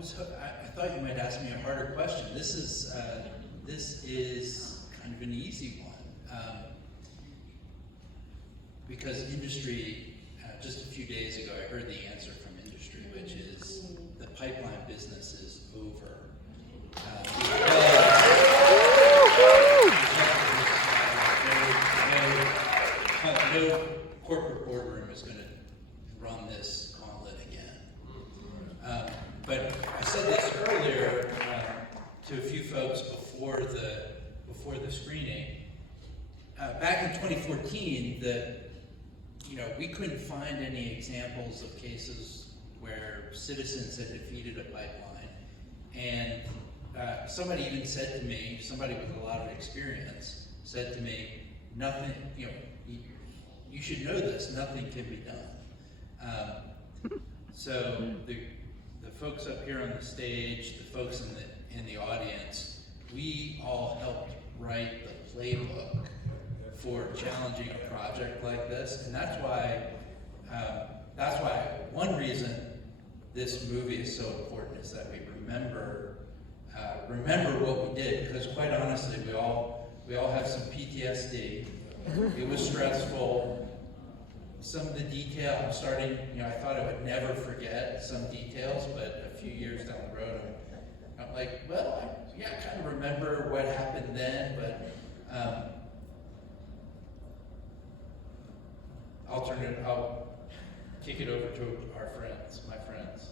I thought you might ask me a harder question. This is kind of an easy one. Because industry, just a few days ago, I heard the answer from industry, which is the pipeline business is over. No corporate boardroom is going to run this gauntlet again. But I said this earlier to a few folks before the screening. Back in 2014, we couldn't find any examples of cases where citizens had defeated a pipeline, and somebody even said to me, somebody with a lot of experience, said to me, nothing, you should know this, nothing can be done. So the folks up here on the stage, the folks in the audience, we all helped write the playbook for challenging a project like this, and that's why one reason this movie is so important is that we remember what we did, because quite honestly, we all have some PTSD. It was stressful. Some of the detail, I thought I would never forget some details, but a few years down the road, I'm like, well, I kind of remember what happened then, but I'll kick it over to my friends.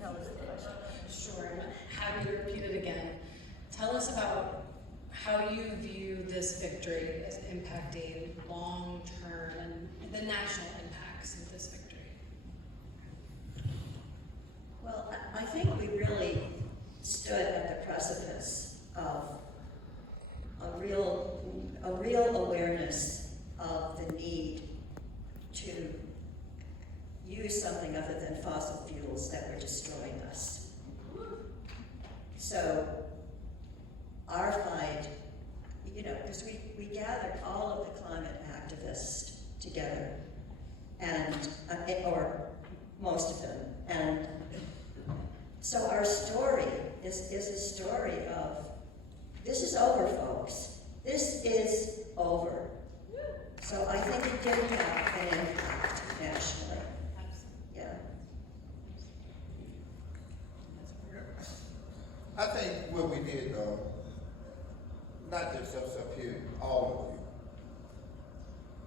Tell us the question. Sure, have you repeat it again. Tell us about how you view this victory as impacting long-term and the national impacts of this victory. Well, I think we really stood at the precipice of a real awareness of the need to use something other than fossil fuels that were destroying us. So our fight, because we gathered all of the climate activists together, and or most of them, and so our story is a story of, this is over, folks. This is over. So I think it did have an impact nationally. Yeah. I think what we did, not just us up here, all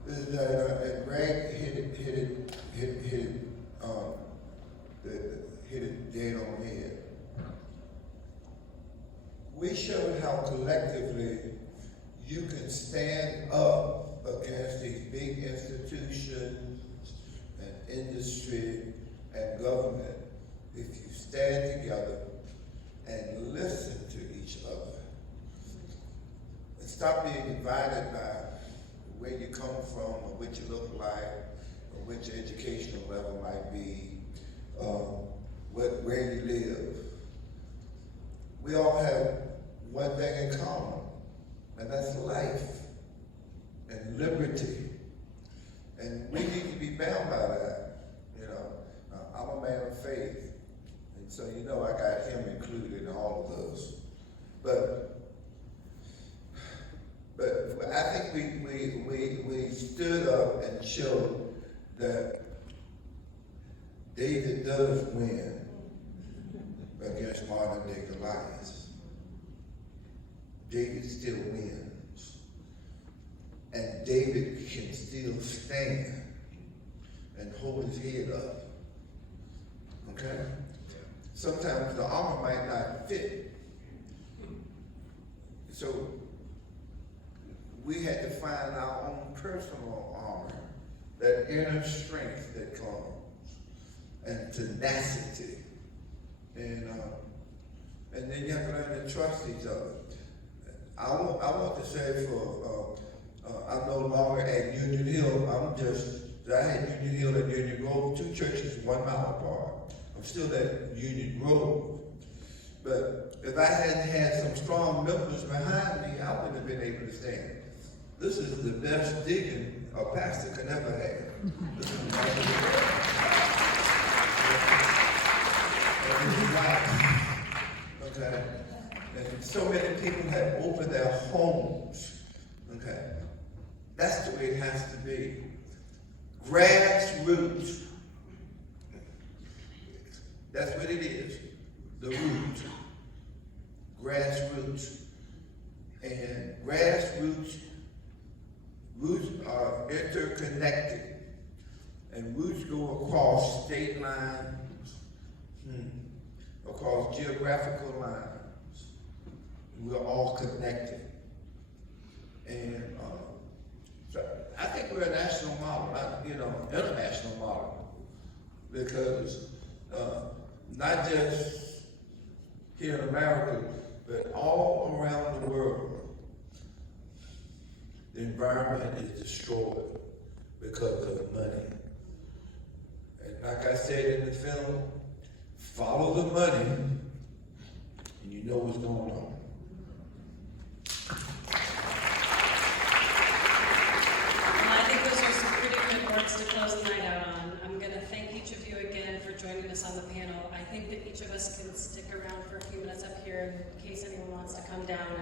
of you, is that, and Greg hit it dead on the head. We showed how collectively you can stand up against these big institutions and industry and government if you stand together and listen to each other. And stop being divided by where you come from or what you look like or what your educational level might be, where you live. We all have one thing in common, and that's life and liberty. And we need to be bound by that. I'm a man of faith, and so I got him included in all of those. But I think we stood up and showed that David does win against modern day Goliath. David still wins. And David can still stand and hold his head up. Okay? Sometimes the armor might not fit. So we had to find our own personal armor, that inner strength that comes, and tenacity. And then you have to learn to trust each other. I want to say I'm no longer at Union Hill. I had Union Hill and Union Grove, 2 churches 1 mile apart. I'm still at Union Grove. But if I hadn't had some strong members behind me, I wouldn't have been able to stand. This is the best digging a pastor could ever have. way it has to be. Grassroots. That's what it is. The roots. Grassroots. And grassroots, roots are interconnected. And roots go across state lines, across geographical lines. We're all connected. And so I think we're a national model, not, international model. Because not just here in America, but all around the world, the environment is destroyed because of money. And like I said in the film, follow the money, and you know what's going on. Well, I think those are some pretty good words to close the night out on. I'm going to thank each of you again for joining us on the panel. I think that each of us can stick around for a few minutes up here in case anyone wants to come down and